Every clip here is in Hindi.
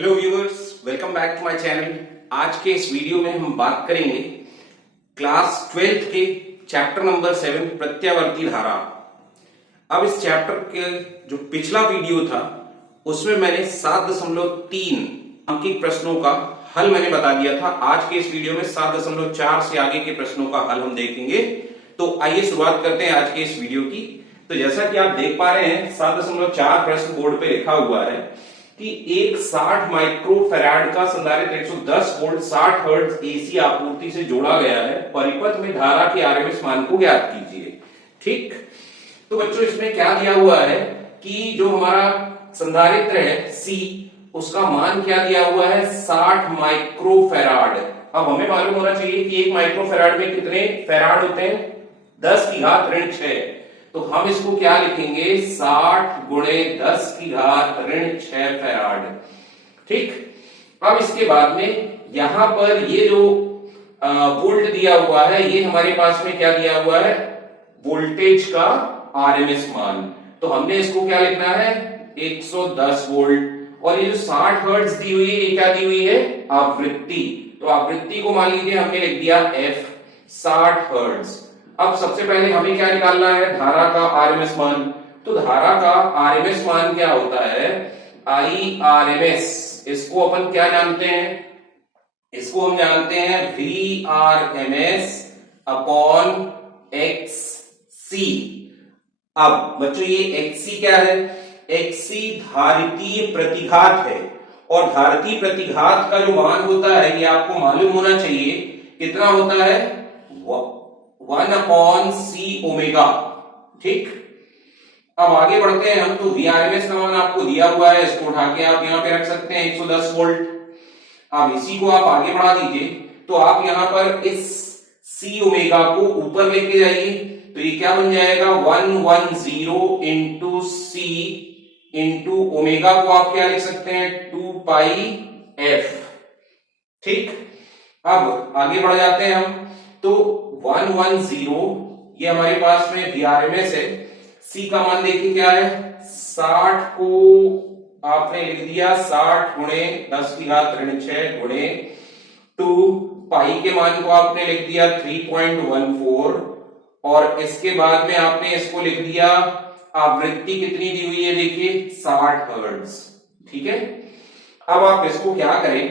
Hello viewers, welcome back to my channel. आज के इस वीडियो में हम बात करेंगे क्लास 12th के चैप्टर नंबर 7 प्रत्यावर्ती धारा। अब इस चैप्टर के जो पिछला वीडियो था उसमें मैंने 7.3 अंकित प्रश्नों का हल मैंने बता दिया था। आज के इस वीडियो में 7.4 से आगे के प्रश्नों का हल हम देखेंगे। तो आइए शुरुआत करते हैं आज के इस वीडियो की। तो जैसा कि आप देख पा रहे हैं 7.4 प्रश्न बोर्ड पे लिखा हुआ है कि एक 60 माइक्रोफैराड का संधारित्र 110 वोल्ट 60 हर्ट्ज एसी आपूर्ति से जोड़ा गया है। परिपथ में धारा के आरएमएस मान को ज्ञात कीजिए। ठीक, तो बच्चों इसमें क्या दिया हुआ है कि जो हमारा संधारित्र है सी, उसका मान क्या दिया हुआ है 60 माइक्रोफैराड। अब हमें मालूम होना चाहिए कि एक माइक्रोफैराड में कितने फैराड होते हैं, 10 की घात ऋण 6। तो हम इसको क्या लिखेंगे 60 गुणे 10 की घात ऋण 6 फैराड। ठीक, अब इसके बाद में यहां पर ये जो वोल्ट दिया हुआ है, ये हमारे पास में क्या दिया हुआ है वोल्टेज का आरएमएस मान। तो हमने इसको क्या लिखना है 110 वोल्ट। और ये जो 60 हर्ट्ज दी हुई है, ये क्या दी हुई है आवृत्ति। तो आवृत्ति को मान लीजिए हमने लिख दिया एफ 60 हर्ट्ज। अब सबसे पहले हमें क्या निकालना है धारा का आरएमएस मान। तो धारा का आरएमएस मान क्या होता है आई आरएमएस। इसको अपन क्या जानते हैं, इसको हम जानते हैं वी आरएमएस अपॉन एक्स सी। अब बच्चों ये एक्स सी क्या है, एक्स सी धारितीय प्रतिघात है। और धारितीय प्रतिघात का जो मान होता है ये आपको मालूम होना चाहिए कितना होता है 1 अपॉन सी ओमेगा। ठीक, अब आगे बढ़ते हैं हम। तो वीआरएमएस का मान आपको दिया हुआ है, इसको उठा के आप यहां पे रख सकते हैं 110 वोल्ट। अब इसी को आप आगे बढ़ा दीजिए तो आप यहां पर इस सी ओमेगा को ऊपर लेके जाइए। तो ये क्या बन जाएगा 110 इंटू सी इंटू ओमेगा को आप क्या लिख सकते हैं 2 पाई एफ। ठीक, अब आगे बढ़ जाते हैं हम। तो 110 ये हमारे पास में वीआरएमएस है। सी का मान देखिए क्या है 60 को आपने लिख दिया 60 गुणे 10 की घात ऋण 6 गुणे 2 पाई के मान को आपने लिख दिया 3.14। और इसके बाद में आपने इसको लिख दिया आवृत्ति कितनी दी हुई है देखिए 60 हर्ट्ज। ठीक है, अब आप इसको क्या करें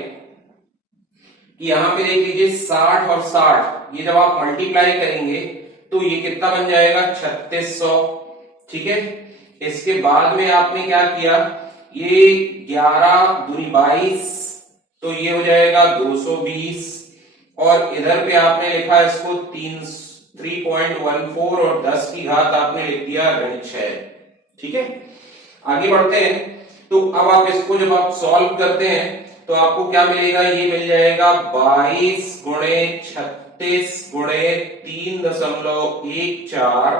कि यहां पे देख लीजिए 60 और 60 ये जब आप मल्टीप्लाई करेंगे तो ये कितना बन जाएगा 3600। ठीक है, इसके बाद में आपने क्या किया ये 11 दूनी 22 तो ये हो जाएगा 220। और इधर पे आपने लिखा इसको 3.14 और 10 की घात आपने लिख दिया ऋण 6। ठीक है, आगे बढ़ते हैं। तो अब आप इसको जब आप सॉल्व करते हैं तो आपको क्या मिलेगा, ये मिल जाएगा 22 गुणे 36 गुणे 3.14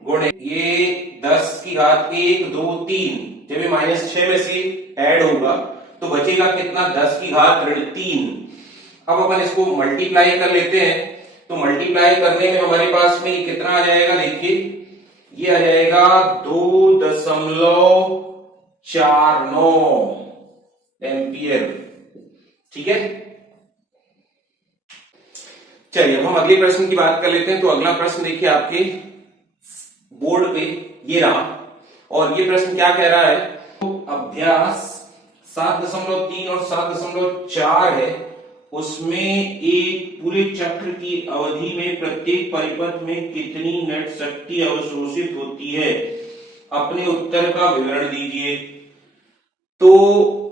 गुणे ये 10 की घात 1 2 3 जब ये -6 में से ऐड होगा तो बचेगा कितना 10 की घात ऋण 3। अब अपन इसको मल्टीप्लाई कर लेते हैं। तो मल्टीप्लाई करने में हमारे पास में कितना आ जाएगा देखिए, ये आ जाएगा 2.49 एम्पियर। ठीक है, चलिए अब हम अगले प्रश्न की बात कर लेते हैं। तो अगला प्रश्न देखिए आपके बोर्ड पे ये रहा। और ये प्रश्न क्या कह रहा है, तो अभ्यास 7.3 और 7.4 है, उसमें एक पूरे चक्र की अवधि में प्रत्येक परिपथ में कितनी नेट शक्ति अवशोषित होती है, अपने उत्तर का विवरण दीजिए। तो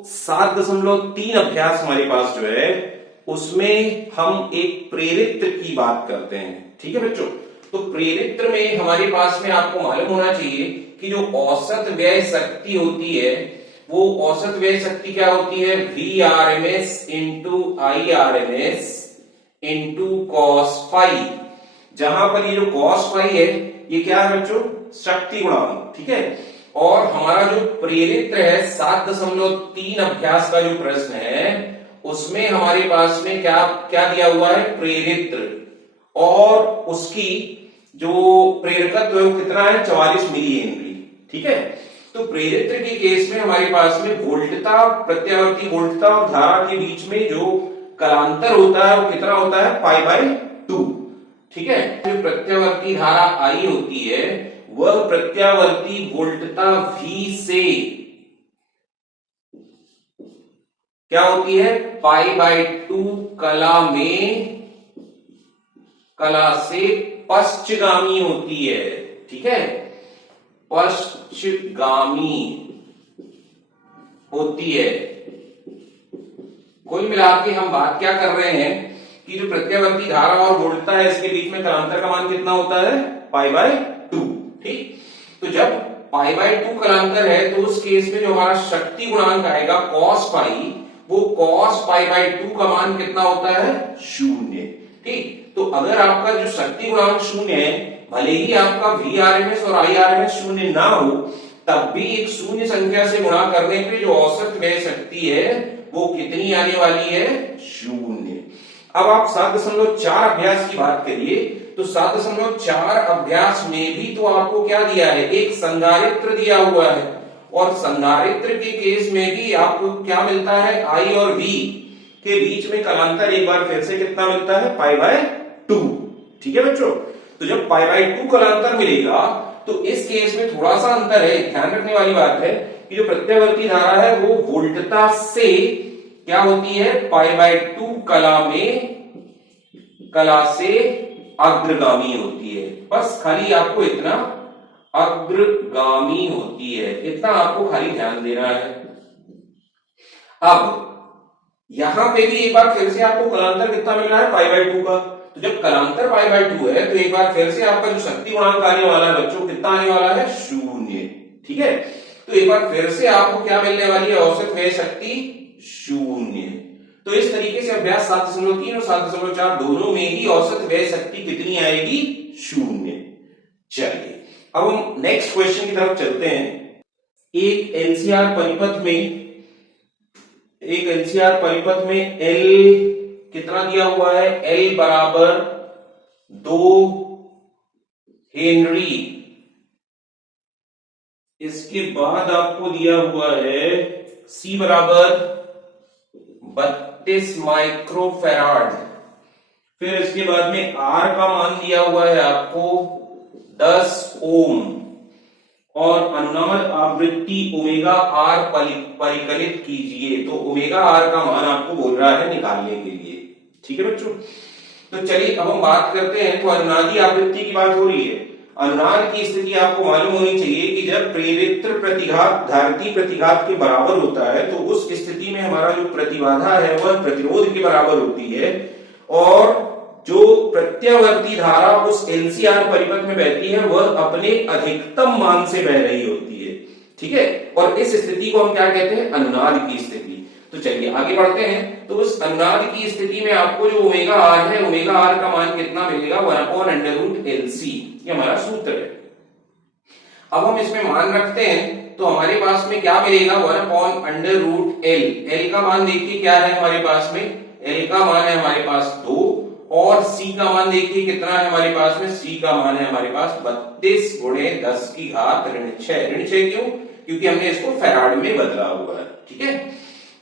7.3 अभ्यास हमारे पास जो है उसमें हम एक प्रेरित्र की बात करते हैं। ठीक है बच्चों, तो प्रेरित्र में हमारे पास में आपको मालूम होना चाहिए कि जो औसत व्यय शक्ति होती है वो औसत व्यय शक्ति क्या होती है V RMS into I RMS into cos phi. जहां पर ये जो कॉस फाई है ये क्या है बच्चों शक्ति गुणांक। ठीक है, और हमारा जो प्रेरित्र है 7.3 अभ्यास का जो प्रश्न है उसमें हमारे पास में क्या क्या दिया हुआ है प्रेरित्र, और उसकी जो प्रेरकत्व है वो कितना है 44 मिली हेनरी। ठीक है, तो प्रेरित्र के केस में हमारे पास में वोल्टता, प्रत्यावर्ती वोल्टता और धारा के बीच में जो कलांतर होता है वो कितना होता है, पाई बाय 2। ठीक है, जो प्रत्यावर्ती धारा आई होती है वह प्रत्यावर्ती वोल्टता V से क्या होती है, पाई बाय 2 कला से पश्चगामी होती है। ठीक है, पश्चगामी होती है। कुल मिला के हम बात क्या कर रहे हैं कि जो प्रत्यावर्ती धारा और वोल्टता है इसके बीच में कलांतर का मान कितना होता है, पाई बाय 2। ठीक, तो जब पाई बाय 2 कलांतर है तो उस केस में जो हमारा शक्ति गुणांक आएगा कॉस पाई, वो कॉस पाई बाय 2 का मान कितना होता है, 0। ठीक, तो अगर आपका जो शक्ति गुणांक 0 है, भले ही आपका Vrms और Irms 0 ना हो, तब भी एक शून्य संख्या से गुणा करने पे जो औसत व्यय शक्ति है वो कितनी आने वाली है, 0। अब आप 7.4 अभ्यास की बात करिए तो 7.4 अभ्यास में भी तो आपको क्या दिया है, एक संधारित्र दिया हुआ है, और संधारित्र के केस में भी आपको क्या मिलता है, I और V के बीच में कलांतर एक बार फिर से कितना मिलता है, पाई बाय 2। ठीक है बच्चों, तो जब पाई बाय 2 कलांतर मिलेगा तो इस केस में थोड़ा सा अंतर है, ध्यान रखने वाली बात है कि जो प्रत्यावर्ती धारा है वो वोल्टता से क्या होती है, पाई बाय 2 कला से अग्रगामी होती है। बस खाली आपको इतना, अग्रगामी होती है, इतना आपको खाली ध्यान देना है। अब यहां पे भी एक बार फिर से आपको कलांतर कितना मिल रहा है, पाई बाय 2 का। तो जब कलांतर पाई बाय 2 है तो एक बार फिर से आपका जो शक्ति गुणांक आने वाला है बच्चों, कितना आने वाला है, 0। ठीक है, तो एक बार फिर से आपको क्या मिलने वाली है, औसत व्यय शक्ति 0। तो इस तरीके से अभ्यास 7.3 और 7.4 दोनों में ही औसत व्यय शक्ति कितनी आएगी, 0। चलिए अब हम नेक्स्ट क्वेश्चन की तरफ चलते हैं। एक एनसीआर परिपथ में L कितना दिया हुआ है, L बराबर 2 हेनरी। इसके बाद आपको दिया हुआ है C बराबर 32 माइक्रोफैराड। फिर इसके बाद में R का मान दिया हुआ है आपको 10 ओम, और अनुनाद आवृत्ति ओमेगा आर परिकलित कीजिए। तो ओमेगा आर का मान आपको बोल रहा है निकालने के लिए। ठीक है बच्चों, तो चलिए अब हम बात करते हैं। तो अनुनादी आवृत्ति की बात हो रही है। अनुनाद की स्थिति आपको मालूम होनी चाहिए कि जब प्रेरित्र प्रतिघात धारिती प्रतिघात के बराबर होता है तो उस स्थिति में हमारा जो प्रतिबाधा है वह प्रतिरोध के बराबर होती है, और जो प्रत्यावर्ती धारा उस एलसीआर परिपथ में बहती है वह अपने अधिकतम मान से बह रही होती है। ठीक है, और इस स्थिति को हम क्या कहते हैं, अनुनाद की स्थिति। तो चलिए आगे बढ़ते हैं। तो उस अनुनाद की स्थिति में आपको जो ओमेगा आर है, ओमेगा आर का मान कितना मिलेगा, 1/√LC, ये हमारा सूत्र है। अब हम इसमें मान रखते हैं तो हमारे पास में क्या मिलेगा, 1/√L। L का मान देखिए क्या है हमारे पास में, L का मान है हमारे पास 2, और C का मान देखिए कितना है हमारे पास में, C का मान है हमारे पास 32 गुणे 10 की घात ऋण 6। ऋण 6 क्यों, क्योंकि हमने इसको फैराड में बदला हुआ है। ठीक है,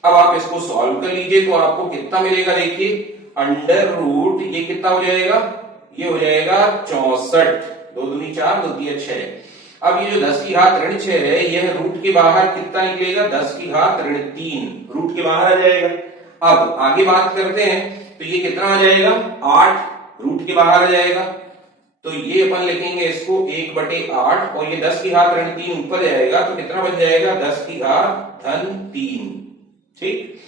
अब आप इसको सॉल्व कर लीजिए तो आपको कितना मिलेगा, देखिए अंडर रूट, ये कितना हो जाएगा, ये हो जाएगा 64, 2 दूनी 4, 2 तिया 6। अब ये जो 10 की घात ऋण 6 है, यह रूट के बाहर कितना निकलेगा, 10 की घात ऋण 3, रूट के बाहर आ जाएगा। अब आगे बात करते हैं तो ये कितना आ जाएगा, 8, रूट के बाहर आ जाएगा। तो ये अपन लिखेंगे इसको 1/8, और ये 10 की घात ऋण 3 ऊपर जाएगा तो कितना बन जाएगा, 10 की घात धन 3। ठीक,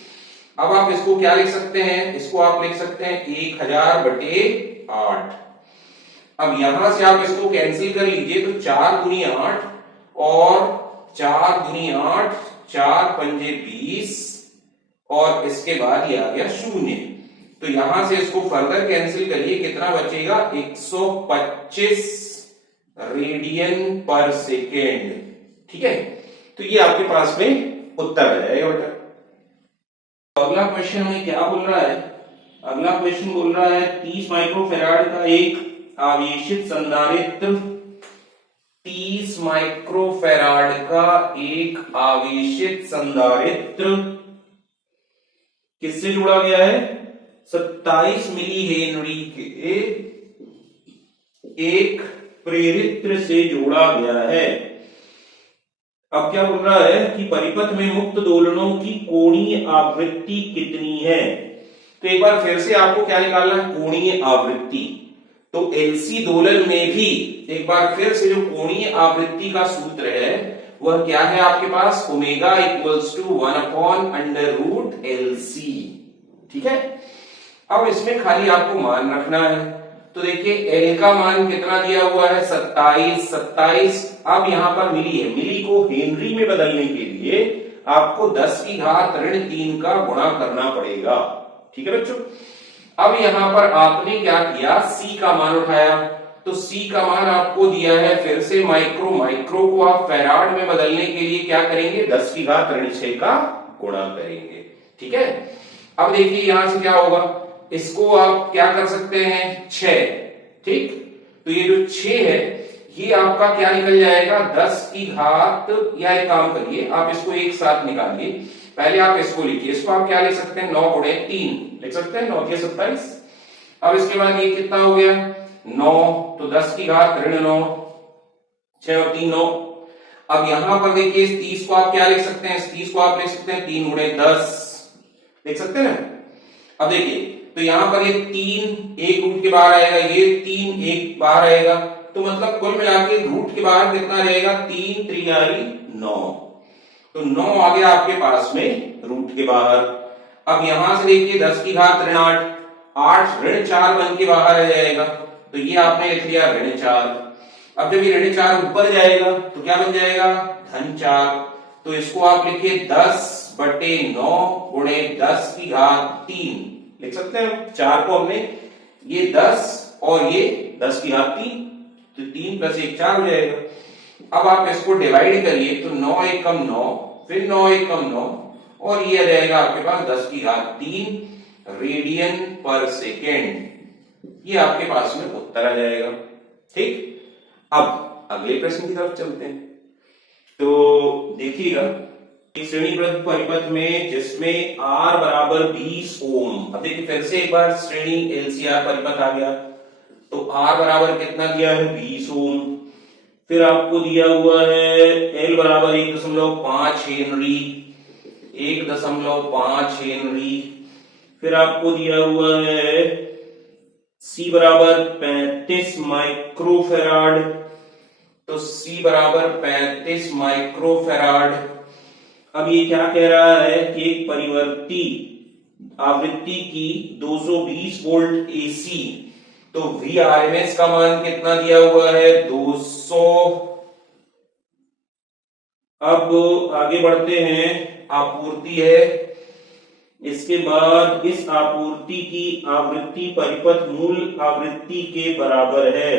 अब आप इसको क्या लिख सकते हैं, इसको आप लिख सकते हैं 1000/8। अब यहां से आप इसको कैंसिल कर लीजिए तो 4 दूनी 8, और 4 दूनी 8, 4 पंजे 20, और इसके बाद ये आ गया 0। तो यहां से इसको फर्दर कैंसिल करिए, कितना बचेगा, 125 रेडियन पर सेकेंड। ठीक है, तो ये आपके पास में उत्तर आ जाएगा बेटा। अगला क्वेश्चन हमें क्या बोल रहा है, अगला क्वेश्चन बोल रहा है 30 माइक्रोफैराड का एक आवेशित संधारित्र 30 माइक्रोफैराड का एक आवेशित संधारित्र किससे जोड़ा गया है? 27 मिली हेनरी के एक प्रेरित्र से जोड़ा गया है। अब क्या बोल रहा है कि परिपथ में मुक्त दोलनों की कोणीय आवृत्ति कितनी है? तो एक बार फिर से आपको क्या निकालना है? कोणीय आवृत्ति। तो एलसी दोलन में भी एक बार फिर से जो कोणीय आवृत्ति का सूत्र है वह क्या है आपके पास? Omega equals to 1/√LC। ठीक है, अब इसमें खाली आपको मान रखना है। तो देखिए एल का मान कितना दिया हुआ है? 27। अब यहां पर मिली है, मिली को हेनरी में बदलने के लिए आपको 10⁻³ का गुणा करना पड़ेगा। ठीक है बच्चों, अब यहां पर आपने क्या किया? सी का मान उठाया। तो सी का मान आपको दिया है फिर से माइक्रो को आप फैराड में बदलने के लिए क्या करेंगे? 10⁻6 का गुणा करेंगे। ठीक है, अब देखिए यहां से क्या होगा? इसको आप क्या कर सकते हैं? 6। ठीक, तो ये जो 6 है ये आपका क्या निकल जाएगा? 10⁻, या एक काम करिए आप इसको एक साथ निकालिए। पहले आप इसको लिखिए, इसको आप क्या लिख सकते हैं? 9/3 लिख सकते हैं, 9 के 27। अब इसके बाद ये कितना हो गया? 9, तो 10⁻9, 6 और 3 9। अब यहां पर देखिए इस 30 को आप क्या लिख सकते हैं? इस 30 को आप लिख सकते हैं 3×10 लिख सकते हैं ना। अब देखिए तो यहां पर ये 3 एक रूट के बाहर आएगा, ये 3 एक बाहर आएगा, तो मतलब कुल मिला के रूट के बाहर कितना रहेगा? 3 3 9। तो 9 आ गया आपके पास में रूट के बाहर। अब यहां से देखिए 10⁻8, 8 ऋण 4 बन के बाहर आ जाएगा, तो ये आपने लिख लिया ऋण 4। अब जब ये ऋण 4 ऊपर जाएगा तो क्या बन जाएगा? धन 4। तो इसको आप लिखिए 10/9 गुणे 10⁻³ लिख सकते हैं। 4 को हमने ये 10 और ये 10⁻3, तो 3 + 1 4 हो जाएगा। अब आप इसको डिवाइड करिए तो 9 × 1 = 9, फिर 9 × 1 = 9, और ये आ जाएगा आपके पास 10⁻³ रेडियन/सेकेंड। ये आपके पास में उत्तर आ जाएगा। ठीक, अब अगले प्रश्न की तरफ चलते हैं। तो देखिएगा एक श्रेणीबद्ध परिपथ में जिसमें R बराबर 20 ओम। अब देखिए फिर से एक बार श्रेणी LCR परिपथ आ गया, तो R बराबर कितना दिया है? 20 ओम। फिर आपको दिया हुआ है L बराबर 1.5 हेनरी, 1.5 हेनरी। फिर आपको दिया हुआ है C बराबर 35 माइक्रोफैराड, तो C बराबर 35 माइक्रोफैराड। अब ये क्या कह रहा है कि एक परिवर्ती आवृत्ति की 220 वोल्ट AC, तो Vrms का मान कितना दिया हुआ है? 200। अब आगे बढ़ते हैं, आपूर्ति है, इसके बाद इस आपूर्ति की आवृत्ति परिपथ मूल आवृत्ति के बराबर है।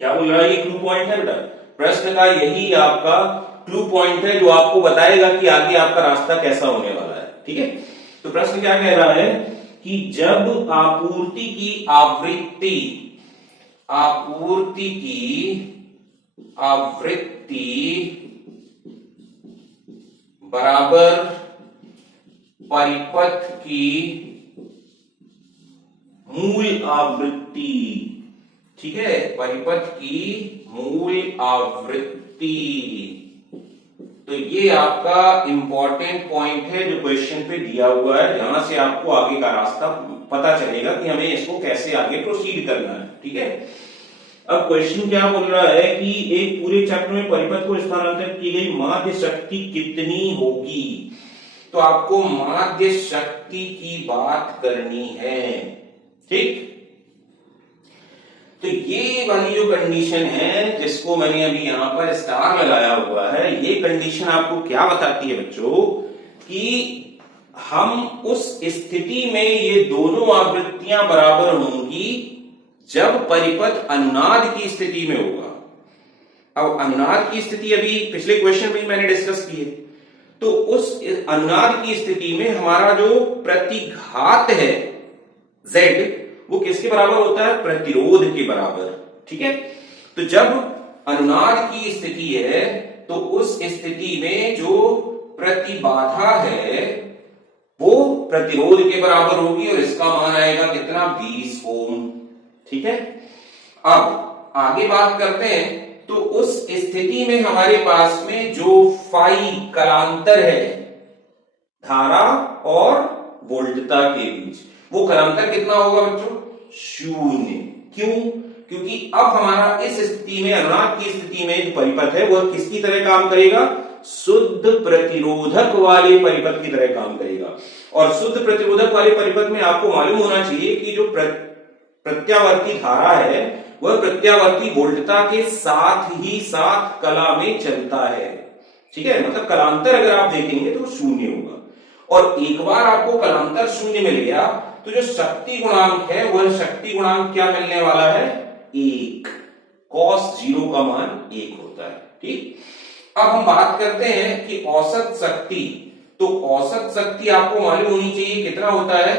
क्या बोल रहा है? ये क्लू पॉइंट है बेटा, प्रश्न का यही आपका क्लू पॉइंट है जो आपको बताएगा कि आगे आपका रास्ता कैसा होने वाला है। ठीक है, तो प्रश्न क्या कह रहा है कि जब आपूर्ति की आवृत्ति बराबर परिपथ की मूल आवृत्ति, ठीक है, परिपथ की मूल आवृत्ति, तो ये आपका इंपॉर्टेंट पॉइंट है जो क्वेश्चन पे दिया हुआ है। यहां से आपको आगे का रास्ता पता चलेगा कि हमें इसको कैसे आगे प्रोसीड करना है। ठीक है, अब क्वेश्चन क्या बोल रहा है कि एक पूरे चक्र में परिपथ को स्थानांतरित की गई माध्य शक्ति कितनी होगी? तो आपको माध्य शक्ति की बात करनी है। ठीक, तो ये वाली जो कंडीशन है जिसको मैंने अभी यहां पर स्टार लगाया हुआ है, ये कंडीशन आपको क्या बताती है बच्चों कि हम उस स्थिति में ये दोनों आवृत्तियां बराबर होंगी जब परिपथ अनुनाद की स्थिति में होगा। अब अनुनाद की स्थिति अभी पिछले क्वेश्चन में मैंने डिस्कस की है, तो उस अनुनाद की स्थिति में हमारा जो प्रतिघात है Z वो किसके बराबर होता है? प्रतिरोध के बराबर। ठीक है, तो जब अनुनाद की स्थिति है तो उस स्थिति में जो प्रतिबाधा है वो प्रतिरोध के बराबर होगी और इसका मान आएगा कितना, 20 ओम। ठीक है, अब आगे बात करते हैं। तो उस स्थिति में हमारे पास में जो फाई कलांतर है धारा और वोल्टता के बीच, वो कलांतर कितना होगा बच्चों, 0। क्यों? क्योंकि अब हमारा इस स्थिति में, अनुनाद की स्थिति में जो परिपथ है वह किसकी तरह काम करेगा, शुद्ध प्रतिरोधक वाले परिपथ की तरह काम करेगा। और शुद्ध प्रतिरोधक वाले परिपथ में आपको मालूम होना चाहिए कि जो प्रत्यावर्ती धारा है वह प्रत्यावर्ती वोल्टता के साथ ही साथ कला में चलता है। ठीक है, मतलब कलांतर अगर आप देखेंगे तो 0 होगा। और एक बार आपको कलांतर 0 मिल गया तो जो शक्ति गुणांक है वह शक्ति गुणांक क्या मिलने वाला है, 1। cos 0 का मान 1 होता है। ठीक, अब हम बात करते हैं कि औसत शक्ति। तो औसत शक्ति आपको मालूम होनी चाहिए कितना होता है,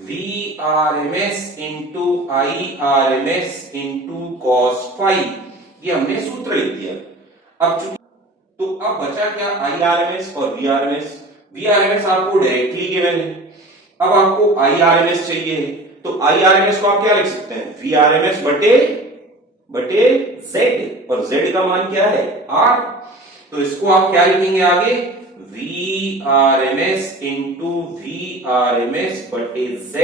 Vrms into Irms into cos phi. ये हमने सूत्र लिख दिया। अब बचा क्या, Irms और Vrms। Vrms आपको डायरेक्टली गिवन है, अब आपको Irms चाहिए, तो Irms को आप क्या लिख सकते हैं, Vrms बटे Z, और Z का मान क्या है, R। तो इसको आप क्या लिखेंगे आगे, Vrms इंटू Vrms बटे Z,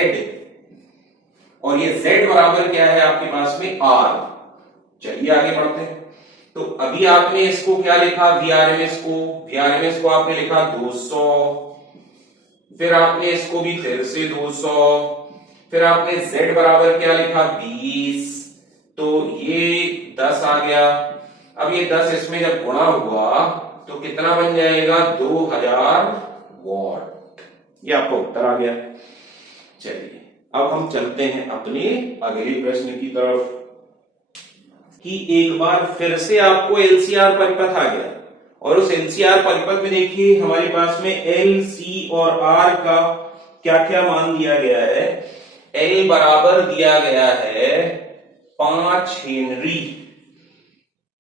और ये Z बराबर क्या है आपके पास में, R। चलिए आगे बढ़ते हैं। तो अभी आपने इसको क्या लिखा, Vrms को आपने लिखा 200, फिर आपने इसको भी फिर से 200, फिर आपने Z बराबर क्या लिखा, 20, तो ये 10 आ गया। अब ये 10 इसमें जब गुणा हुआ तो कितना बन जाएगा, 2000 वॉट। ये आपका उत्तर आ गया। चलिए अब हम चलते हैं अपने अगले प्रश्न की तरफ कि एक बार फिर से आपको एलसीआर परिपथ आ गया, और उस एलसीआर परिपथ में देखिए हमारे पास में एल, सी और आर का क्या क्या मान दिया गया है। एल बराबर दिया गया है 5 हेनरी,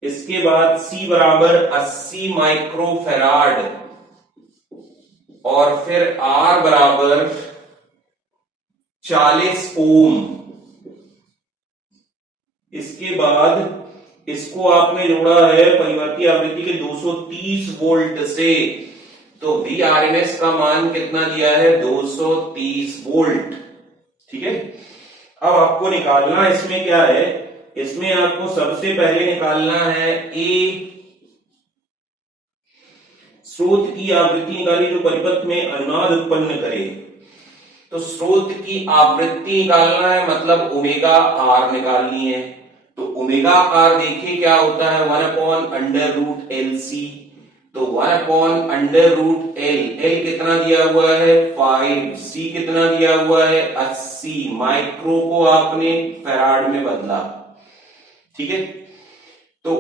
इसके बाद सी बराबर 80 माइक्रोफेराड, और फिर आर बराबर 40 ओम। इसके बाद इसको आपने जोड़ा है परिवर्ती आवृत्ति के 230 वोल्ट से, तो Vrms का मान कितना दिया है, 230 वोल्ट। ठीक है, अब आपको निकालना इसमें क्या है, इसमें आपको सबसे पहले निकालना है ए, स्रोत की आवृत्ति निकाली जो परिपथ में अनुनाद उत्पन्न करे। तो स्रोत की आवृत्ति निकालना है, मतलब ओमेगा आर निकालनी है। तो ओमेगा आर देखिए क्या होता है, 1/√LC। तो 1/√L, L कितना दिया हुआ है 5, C कितना दिया हुआ है 80, माइक्रो को आपने फैराड में बदला। ठीक है, तो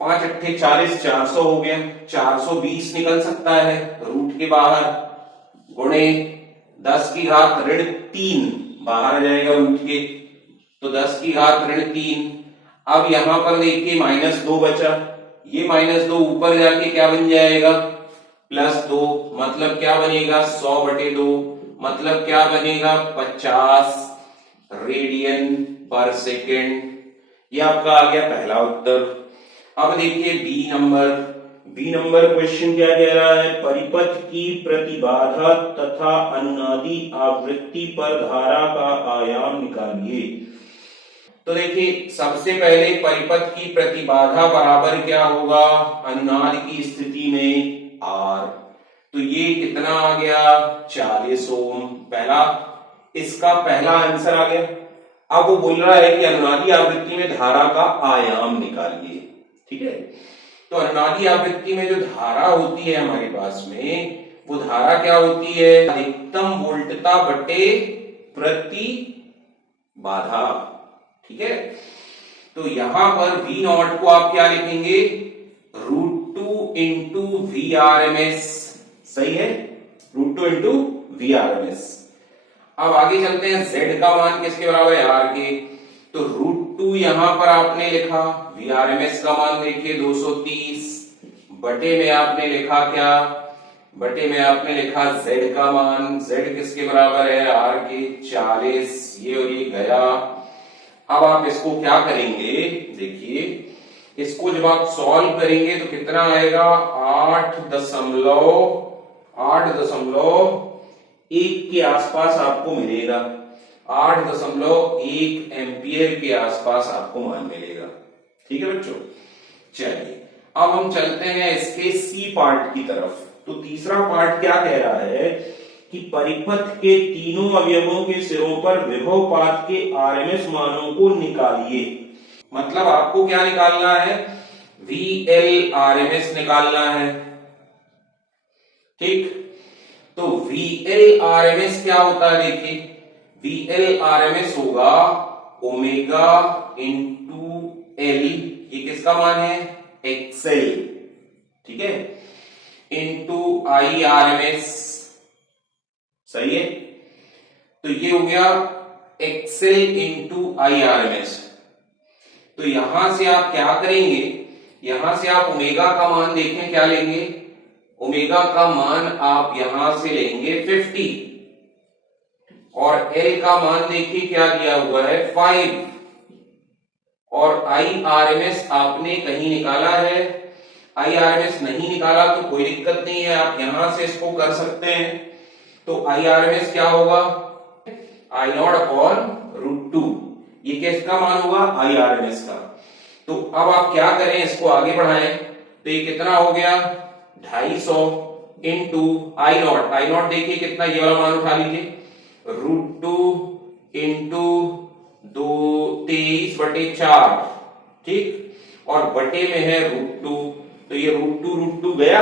5 अट्ठे 40, 400 हो गया, 420 निकल सकता है रूट के बाहर, गुणे 10 की घात ऋण 3 बाहर आ जाएगा रूट के, तो 10 की घात ऋण 3। अब यहां पर देखिए -2 बचा, ये -2 ऊपर जाके क्या बन जाएगा, +2, मतलब क्या बनेगा 100/2, मतलब क्या बनेगा 50 रेडियन पर सेकेंड। ये आपका आ गया पहला उत्तर। अब देखिए बी नंबर क्वेश्चन क्या कह रहा है, परिपथ की प्रतिबाधा तथा अनुनादी आवृत्ति पर धारा का आयाम निकालिए। तो देखिए सबसे पहले परिपथ की प्रतिबाधा बराबर क्या होगा, अनुनाद की स्थिति में R, तो ये कितना आ गया 40 ओम। पहला, इसका पहला आंसर आ गया। अब वो बोल रहा है कि अनुनादी आवृत्ति में धारा का आयाम निकालिए। ठीक है, तो अनुनादी आवृत्ति में जो धारा होती है हमारे पास में, वो धारा क्या होती है, अधिकतम वोल्टता बटे प्रति बाधा। ठीक है, तो यहां पर V0 को आप क्या लिखेंगे, √2 इंटू Vrms। सही है, √2 इंटू Vrms। अब आगे चलते हैं, Z का मान किसके बराबर है, R के। तो √2 यहां पर आपने लिखा, Vrms का मान देखिए 230, बटे में आपने लिखा क्या, बटे में आपने लिखा Z का मान, Z किसके बराबर है, R के 40, ये और ये गया। अब आप इसको क्या करेंगे, देखिए इसको जब आप सॉल्व करेंगे तो कितना आएगा, 8.1 के आसपास आपको मिलेगा, 8.1 एम्पियर के आसपास आपको मान मिलेगा। ठीक है बच्चों, चलिए अब हम चलते हैं इसके सी पार्ट की तरफ। तो तीसरा पार्ट क्या कह रहा है कि परिपथ के तीनों अवयवों के सिरों पर विभवपात के आरएमएस मानों को निकालिए। मतलब आपको क्या निकालना है, VL आरएमएस निकालना है। ठीक, तो VL आरएमएस क्या होता है, देखिए VL आरएमएस होगा ओमेगा इंटू L, ये किसका मान है, XL, ठीक है, इंटू IRMS, सही है। तो ये हो गया XL इंटू IRMS। तो यहां से आप क्या करेंगे, यहां से आप ओमेगा का मान देखें, क्या लेंगे, ओमेगा का मान आप यहां से लेंगे 50, और L का मान देखिए क्या दिया हुआ है 5, और IRMS आपने कहीं निकाला है, IRMS नहीं निकाला तो कोई दिक्कत नहीं है, आप यहां से इसको कर सकते हैं। तो IRMS क्या होगा, I0 अपॉन √2, ये किसका मान होगा, IRMS का। तो अब आप क्या करें, इसको आगे बढ़ाएं, तो ये कितना हो गया 250 इंटू I0 देखिए कितना, ये वाला मान उठा लीजिए, √2 इंटू 23/4, ठीक, और बटे में है √2, तो ये √2 गया।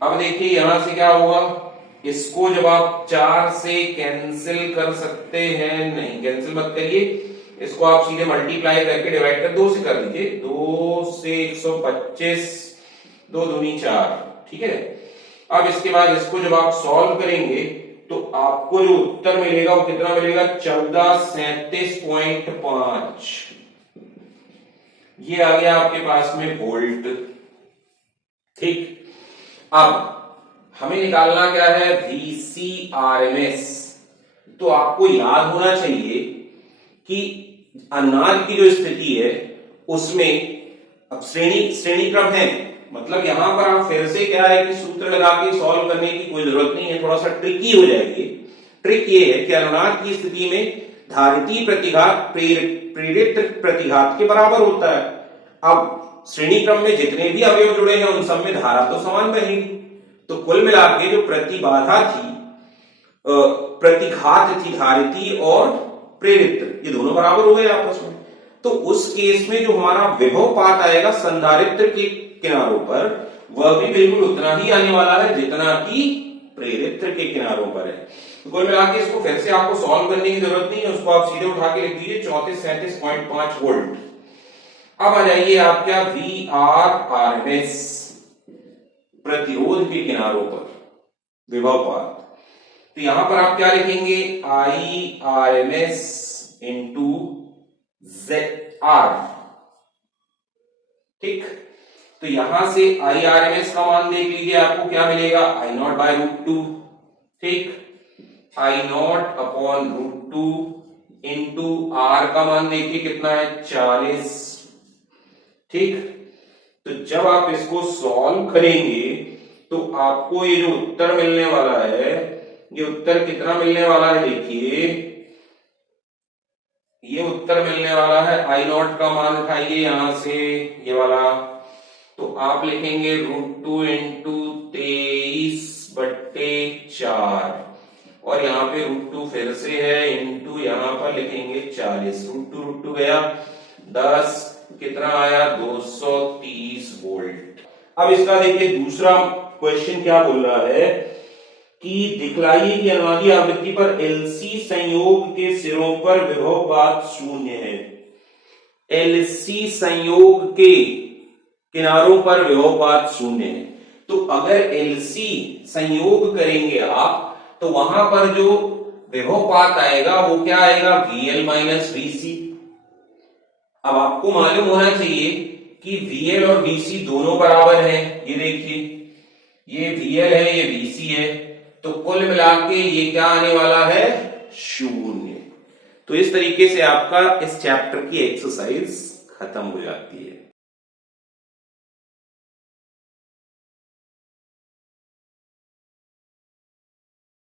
अब देखिए यहां से क्या होगा, इसको जब आप 4 से कैंसिल कर सकते हैं, नहीं कैंसिल मत करिए, इसको आप सीधे मल्टीप्लाई करके डिवाइड कर 2 से कर दीजिए, 2 से 125, 2 दूनी 4, ठीक है। अब इसके बाद इसको जब आप सॉल्व करेंगे तो आपको जो उत्तर मिलेगा वो कितना मिलेगा, 1437.5, ये आ गया आपके पास में वोल्ट। ठीक, अब हमें निकालना क्या है, VCRMS। तो आपको याद होना चाहिए कि अनाज की जो स्थिति है उसमें अब श्रेणी क्रम है, मतलब यहां पर आप फिर से क्या है कि सूत्र लगा के सॉल्व करने की कोई जरूरत नहीं है, थोड़ा सा ट्रिकी हो जाएगी। ट्रिक ये है कि अनुनाद की स्थिति में धारिती प्रतिघात प्रेरित प्रतिघात के बराबर होता है। अब श्रेणी क्रम में जितने भी अवयव जुड़े हैं उन सब में धारा तो समान बनेगी, तो कुल मिला के जो प्रतिबाधा थी, प्रतिघात थी, धारिती और प्रेरित्र, ये दोनों बराबर हो गए आपस में। तो उस केस में जो हमारा विभवपात आएगा संधारित्र के किनारों पर, वह भी बिल्कुल उतना ही आने वाला है जितना कि प्रेरित्र के किनारों पर है। तो कुल मिला के इसको फिर से आपको सॉल्व करने की जरूरत नहीं है, उसको आप सीधे उठा के लिख दीजिए 3437.5 वोल्ट। अब आ जाइए आप क्या, VRRMS, प्रतिरोध के किनारों पर विभवपात। तो यहां पर आप क्या लिखेंगे, IRMS इंटू ZR, ठीक। तो यहां से IRMS का मान देख लीजिए, आपको क्या मिलेगा, I0 बाय √2, ठीक, I0 अपॉन √2 इंटू R का मान देखिए कितना है 40, ठीक। तो जब आप इसको सॉल्व करेंगे तो आपको ये जो उत्तर मिलने वाला है, ये उत्तर कितना मिलने वाला है, देखिए ये उत्तर मिलने वाला है, I0 का मान उठाइए यहां से, ये वाला, तो आप लिखेंगे √2 इंटू 23/4, और यहाँ पे √2 फिर से है, इंटू यहाँ पर लिखेंगे 40, √2 गया 10, कितना आया 230 वोल्ट। अब इसका देखिए दूसरा क्वेश्चन क्या बोल रहा है कि दिखलाइए कि अनुनादी आवृत्ति पर LC संयोग के सिरों पर विभवपात शून्य है। LC संयोग के किनारों पर विभवपात शून्य है। तो अगर LC संयोग करेंगे आप तो वहां पर जो विभवपात आएगा वो क्या आएगा, VL माइनस VC, अब आपको मालूम होना चाहिए कि VL और VC दोनों बराबर हैं। ये देखिए, ये VL है, ये VC है, तो कुल मिला के ये क्या आने वाला है, 0। तो इस तरीके से आपका इस चैप्टर की एक्सरसाइज खत्म हो जाती है।